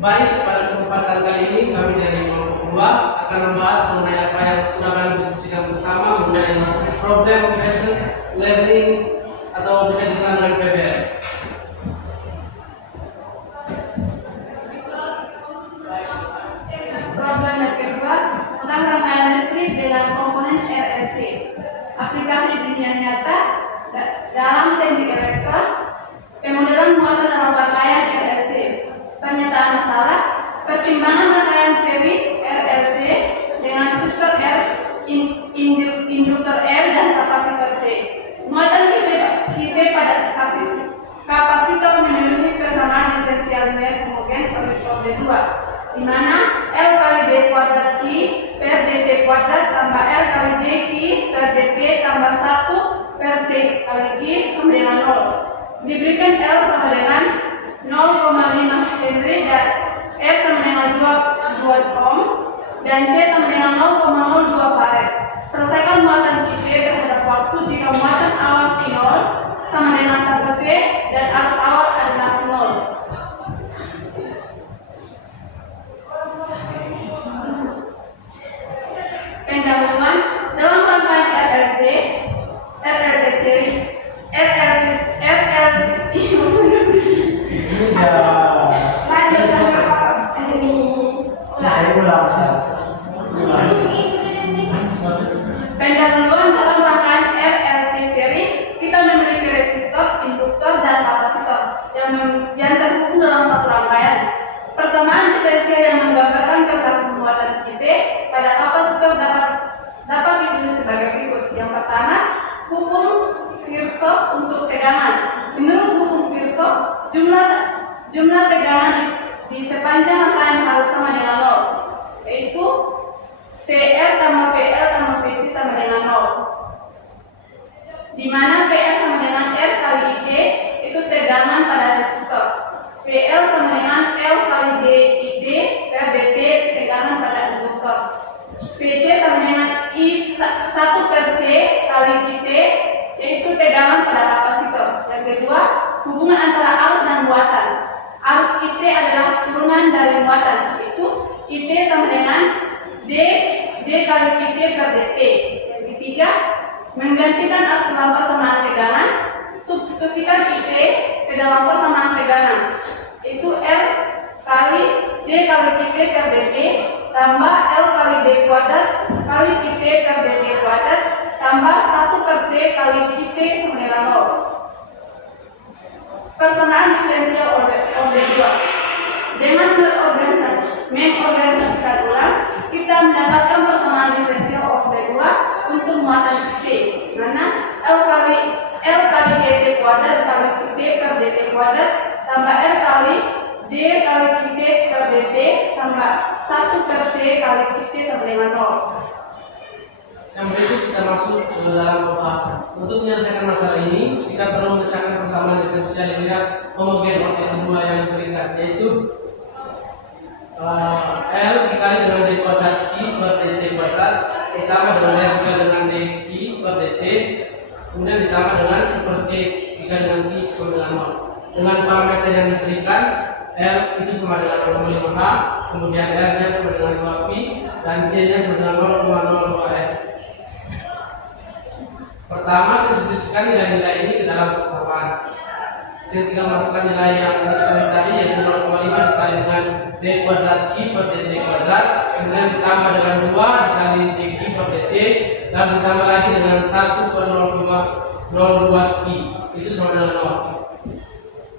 Baik, pada kesempatan kali ini kami dari kelompok 2 akan membahas mengenai apa yang sudah kami diskusikan bersama mengenai problem based learning atau bisa dikenal dengan PBL. Problem yang kedua tentang rangkaian listrik dengan komponen RLC. Aplikasi di dunia nyata dalam teknik elektron, pemodelan muatan dalam rangkaian RLC. Pernyataan masalah, pertimbangan rangkaian seri RLC dengan resistor R, induktor R dan kapasitor C. Muatan KP pada kapasitor memenuhi persamaan diferensial linear homogen oleh 2, di mana L kali D kuadrat Q per dt kuadrat tambah L kali D Q per dt tambah 1 per C kali Q sama dengan 0. Diberikan L sama dengan 0,5 Henry dan R sama dengan 2 ohm dan C sama dengan 0,02 Farad. Selesaikan muatan Q terhadap waktu jika muatan awal Q0 sama dengan 1 C dan arus awal adalah 0. Pendahuluan dalam rangkaian RLC Pendahuluan dalam rangkaian RLC seri kita memiliki resistor, induktor, dan kapasitor yang terhubung dalam satu rangkaian. Persamaan diferensial yang menggambarkan keterangan muatan Q pada kapasitor dapat ditulis sebagai berikut. Yang pertama, hukum Kirchhoff untuk tegangan. Menurut hukum Kirchhoff, jumlah tegangan di sepanjang rangkaian harus sama dengan 0, yaitu VR tambah VL tambah VC sama dengan 0, di mana VR sama dengan R kali IG itu tegangan pada resistor, VL sama dengan L kali DID per dt tegangan pada induktor, VC sama dengan I 1 per C kali QT yaitu tegangan pada kapasitor. Yang kedua, hubungan antara arus dan muatan. Arus IT adalah turunan dari muatan, yaitu IT sama dengan D kali QT per dt. Yang ketiga, menggantikan arus dalam persamaan tegangan, substitusikan IT ke dalam persamaan tegangan, itu R kali D kali QT per dt tambah L kali D kuadrat kali QT per dt kuadrat tambah 1 per C kali QT sama dengan 0. Persamaan diferensial order 2. Dengan mengorganisasikan ulang, kita mendapatkan persamaan diferensial order 2 untuk muatan QT, mana L kali dt kuadrat kali QT per dt kuadrat tambah R kali D kali QT per dt tambah 1 per C kali QT sama dengan 0. Yang berikut kita masuk ke dalam pembahasan. Untuk menyelesaikan masalah ini, kita perlu memecahkan persamaan diferensial linear homogen order kedua yang diberikan, yaitu L dikali dengan D kuadrat Q per dt kuadrat ditambah dengan R dikali dengan D Q per dt kemudian ditambah dengan super C dikali dengan Q sama dengan 0. Dengan parameter yang diberikan, L itu sama dengan 0,5 H, kemudian R nya sama dengan 2 pi dan C nya sama dengan 0,02 R. Pertama, substitusikan nilai-nilai ini ke dalam persamaan. Kita tinggal masukkan nilai yang diberikan tadi, yaitu 0,5 dikali dengan D kuadrat Q per dt kuadrat, kemudian ditambah dengan 2 dikali D Q per dt, dan ditambah lagi dengan 1 per 0,02 Q, itu sama dengan 0.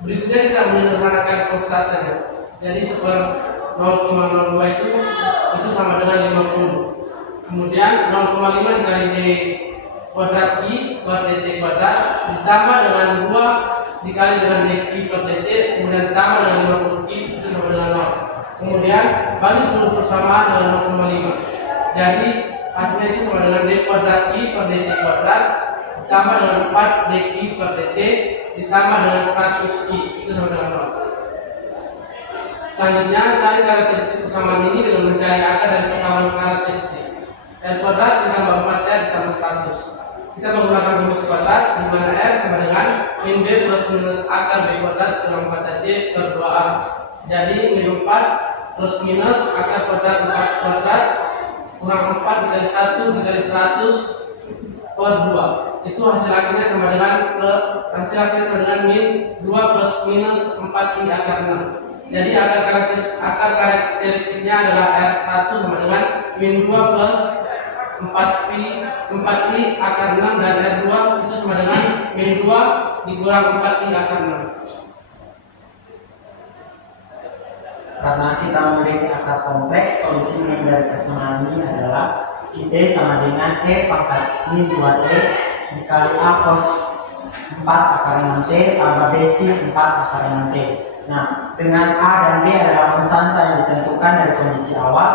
Berikutnya kita menyederhanakan konstantannya. Jadi super 0,02 itu sama dengan 50. Kemudian 0,5 dikali D kuadrat Q per dt kuadrat ditambah dengan 2 dikali dengan D Q per dt, kemudian ditambah dengan 50 Q, itu sama dengan 0. Kemudian bagi seluruh persamaan dengan 0,5. Jadi hasilnya itu sama dengan D kuadrat Q per dt kuadrat ditambah dengan 4 D Q per dt ditambah dengan 100 Q, itu sama dengan 0. Selanjutnya cari karakteristik persamaan ini dengan mencari akar dari persamaan karakteristik. R kuadrat ditambah 4R ditambah 100. Kita menggunakan rumus kuadrat di mana R sama dengan min B plus minus akar B kuadrat dalam kata C per 2A Jadi min 4 plus minus akar kuadrat 4 kuadrat kurang 4 dikali 1 dikali 100 per 2. Itu hasil akhirnya sama dengan min 2 plus minus 4i akar 6. Jadi akar karakteristiknya adalah R1 sama dengan min 2 plus 4i akar 6, dan R2 itu sama dengan min 2 dikurang 4i akar 6. Karena kita memiliki akar kompleks, solusi dari kesamaan ini adalah kita sama dengan E pangkat min 2T dikali A cos 4 akar 6T tambah B sin 4 akar 6T. Nah, dengan A dan B adalah konstanta yang ditentukan dari kondisi awal.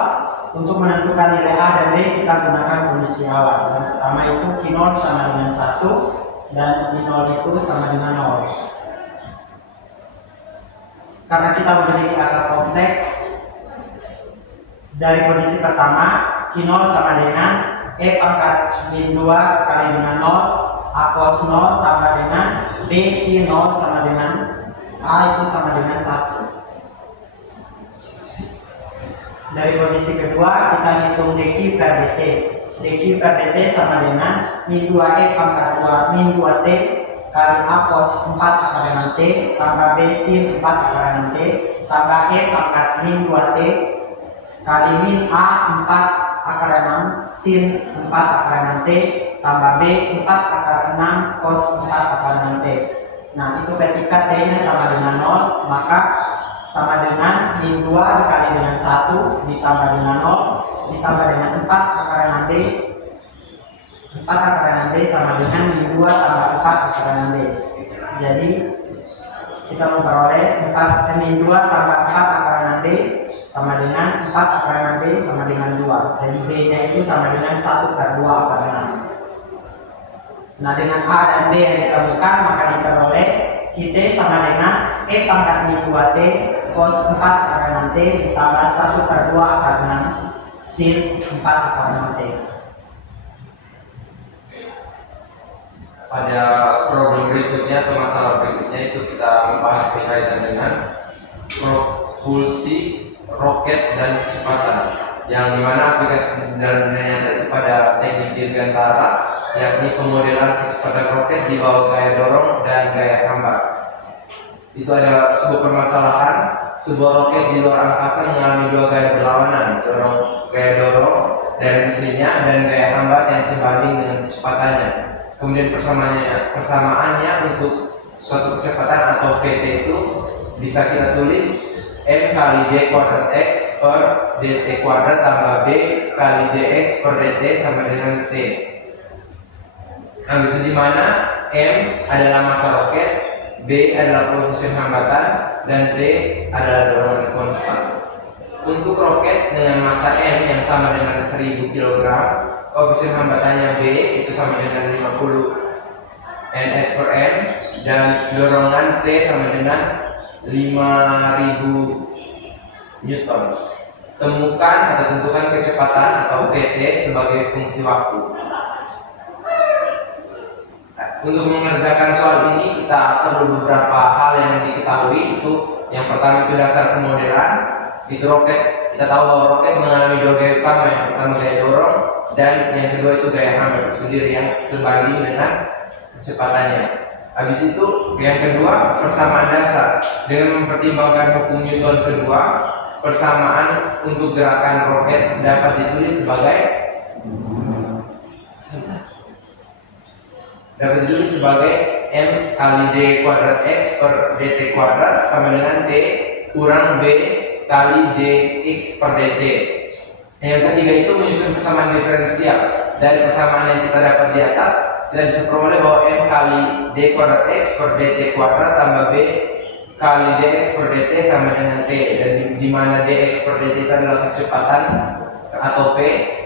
Untuk menentukan nilai A dan B kita gunakan kondisi awal. Yang pertama itu Q0 sama dengan 1 dan I0 itu sama dengan 0. Karena kita memiliki akar kompleks, dari kondisi pertama Q0 sama dengan E pangkat min 2 kali dengan 0 A cos 0 tambah dengan B sin 0 sama dengan A itu sama dengan 1. Dari kondisi kedua kita hitung dq per dt. dq per dt sama dengan min 2E pangkat 2 min 2T kali A cos 4 akar 6T tambah B sin 4 akar 6T tambah E pangkat min 2T kali min A 4 akar 6 sin 4 akar 6T tambah B 4 akar 6 cos 4 akar 6T. Nah, itu ketika T nya sama dengan 0, maka sama dengan min 2 dikali dengan 1 ditambah dengan 0 ditambah dengan 4 akar 6B 4 akar 6B sama dengan min 2 tambah 4 akar 6B. Jadi kita memperoleh min 2 tambah 4 akar 6B sama dengan 4 akar 6B sama dengan 2. Jadi B nya itu sama dengan 1 per 2 akar 6. Nah, dengan A dan B yang ditemukan maka diperoleh kita sama dengan E pangkat min 2T cos 4 akar 6T ditambah 1 per 2 akar 6 sin 4 akar 6T. Pada problem berikutnya atau masalah berikutnya itu kita membahas berkaitan dengan propulsi roket dan kecepatan, yang dimana aplikasi sebenarnya itu pada teknik dirgantara, yakni pemodelan kecepatan roket di bawah gaya dorong dan gaya hambat. Itu ada sebuah permasalahan, sebuah roket di luar angkasa mengalami dua gaya berlawanan, gaya dorong dari mesinnya dan gaya hambat yang sebanding dengan kecepatannya. Kemudian persamaannya untuk suatu kecepatan atau VT itu bisa kita tulis M kali D kuadrat X per DT kuadrat tambah B kali DX per DT sama dengan T. Nah, di mana M adalah massa roket, B adalah koefisien hambatan, dan T adalah dorongan konstan. Untuk roket dengan massa M yang sama dengan 1000 kg, koefisien hambatannya B itu sama dengan 50 Ns per M, dan dorongan T sama dengan 5000 Newton. Temukan atau tentukan kecepatan atau VT sebagai fungsi waktu. Untuk mengerjakan soal ini kita perlu beberapa hal yang diketahui. Itu yang pertama itu dasar pemodelan. Itu roket, kita tahu bahwa roket mengalami dua gaya utama, yang pertama gaya dorong dan yang kedua itu gaya hambat sendiri yang sebanding dengan kecepatannya. Habis itu yang kedua persamaan dasar, dengan mempertimbangkan hukum Newton kedua, persamaan untuk gerakan roket dapat ditulis sebagai M kali D kuadrat X per DT kuadrat sama dengan T kurang B kali dx per dt. Yang ketiga itu menyusun persamaan diferensial. Dari persamaan yang kita dapat di atas, kita bisa peroleh bahwa M kali D kuadrat X per dt kuadrat tambah B kali dx per dt sama dengan T, dan di mana dx per dt itu adalah kecepatan atau V,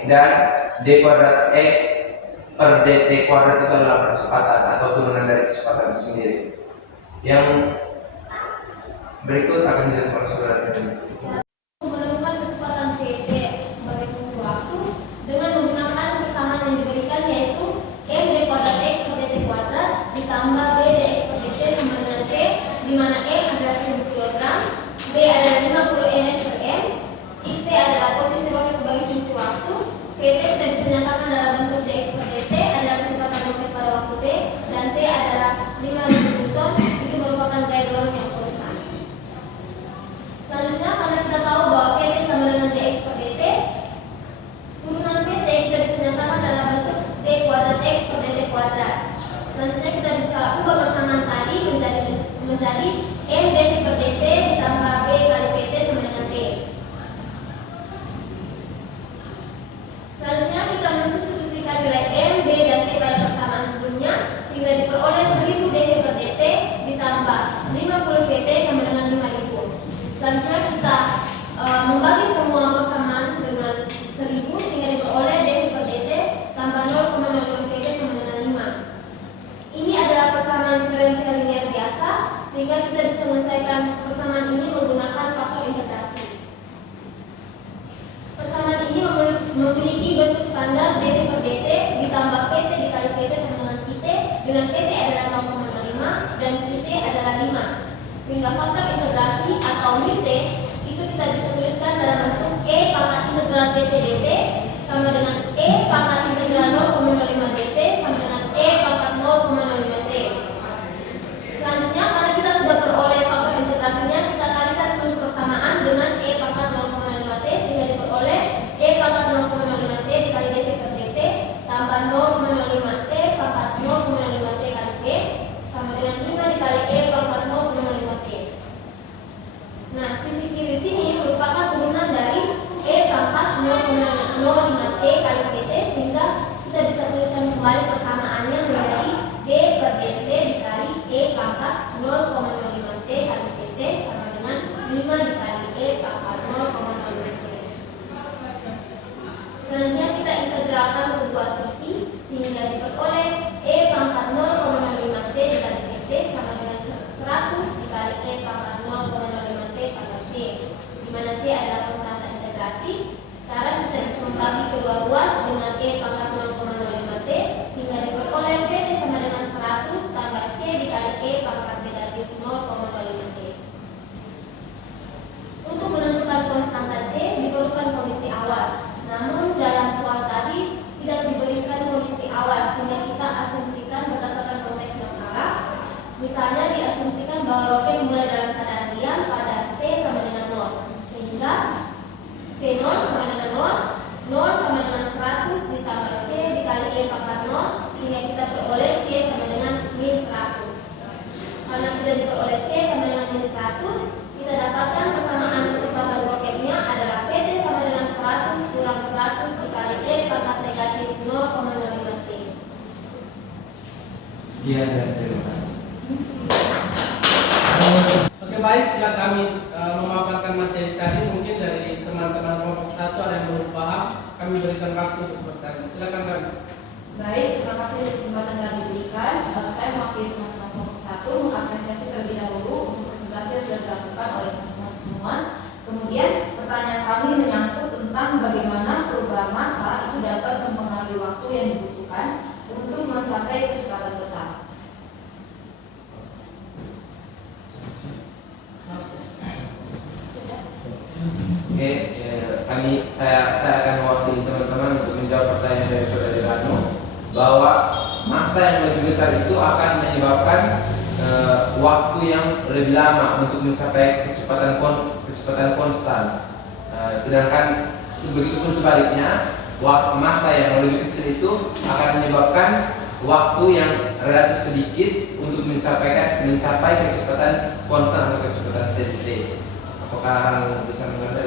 dan D kuadrat X per dt kuadrat itu adalah percepatan atau turunan dari kecepatan itu sendiri. Yang berikut akan dijelaskan oleh saudara ini. Menemukan kecepatan VT sebagai fungsi waktu dengan menggunakan persamaan yang diberikan, yaitu M d kuadrat X per dt kuadrat ditambah B dx per dt sama dengan T, di mana M adalah 1000 kg, B adalah PT sudah dinyatakan dalam bentuk dx per dt adalah kecepatan roket pada waktu t, dan t adalah 5.000 Newton. Itu merupakan gaya dorong yang konstan. Selanjutnya, karena kita tahu bahwa PT sama dengan dx per dt, turunan PT kita dinyatakan dalam bentuk d kuadrat x per dt kuadrat. Selanjutnya kita bisa ubah persamaan tadi menjadi m dv per dt ditambah b kali pt sama dengan t. Selanjutnya kita mensubstitusikan nilai m, b, dan t pada persamaan sebelumnya sehingga diperoleh 1000 dv per dt ditambah 50 pt sama dengan 5000. Selanjutnya kita membagi semua persamaan dengan 1000 sehingga diperoleh dv per dt tambah 0,05 pt sama dengan 5. Ini adalah persamaan diferensial linear biasa sehingga kita bisa menyelesaikan persamaan ini menggunakan faktor integrasi. Persamaan ini memiliki bentuk standar dv per dt ditambah pt dikali pt sama dengan kt, dengan pt adalah 0,05 dan kt adalah 5. Sehingga faktor integrasi atau μt itu kita bisa tuliskan dalam bentuk e pangkat integral pt dt sama dengan e pangkat integral 0,05 dt sama dengan e pangkat 0,05 t. Selanjutnya, karena kita sudah peroleh faktor integrasinya, kita kalikan seluruh persamaan dengan e pangkat 0,05 t sehingga diperoleh e pangkat 0,05 t dikali dv per dt tambah 0,05 t pangkat 0,05 t kali p sama dengan 5 dikali e pangkat 0,05 t. Nah, sisi kiri sini merupakan turunan dari e pangkat 0,05 t kali pt sehingga kita bisa tuliskan kembali persamaannya menjadi d per dt dikali e pangkat 0,05 t kali pt sama dengan 5 dikali e pangkat 0,05 t. Selanjutnya kita integralkan kedua sisi sehingga diperoleh e pangkat 0,05 t dikali pt sama dengan 100 dikali e pangkat 0,05 t tambah c, di mana c adalah konstanta integrasi. Sekarang kita bisa membagi kedua ruas dengan e pangkat 0,05 t sehingga diperoleh pt sama dengan 100 tambah c dikali e pangkat negatif 0,05 t. Untuk menentukan konstanta c diperlukan kondisi awal. Namun dalam soal tadi tidak diberikan kondisi awal sehingga kita asumsikan berdasarkan konteks masalah. Misalnya diasumsikan bahwa roket mulai dalam keadaan diam pada t sama dengan 0 sehingga p0 sama dengan 0 sama dengan 100 ditambah c dikali e pangkat 0 sehingga kita peroleh c sama dengan min 100. Karena sudah diperoleh c sama dengan min 100, kita dapatkan persamaan kecepatan roketnya adalah pt sama dengan 100 kurang 100 dikali e pangkat negatif 0,05 t. Sekian dan terima kasih. Oke, baik, setelah kami memaparkan materi tadi, mungkin dari teman-teman kelompok 1 ada yang belum paham, kami berikan waktu untuk bertanya. Silakan Rani. Baik, terima kasih untuk kesempatan yang diberikan. Saya mewakili teman-teman kelompok 1 mengapresiasi terlebih dahulu untuk presentasi yang sudah dilakukan oleh teman-teman semua. Kemudian pertanyaan kami menyangkut tentang bagaimana perubahan massa itu dapat mempengaruhi waktu yang dibutuhkan untuk mencapai kecepatan tetap. Oke, saya akan mewakili teman-teman untuk menjawab pertanyaan dari saudara Rano bahwa massa yang lebih besar itu akan menyebabkan waktu yang lebih lama untuk mencapai kecepatan konstan. Sedangkan begitupun sebaliknya, massa yang lebih kecil itu akan menyebabkan waktu yang relatif sedikit untuk mencapai kecepatan konstan atau kecepatan steady state. Apakah bisa mengerti?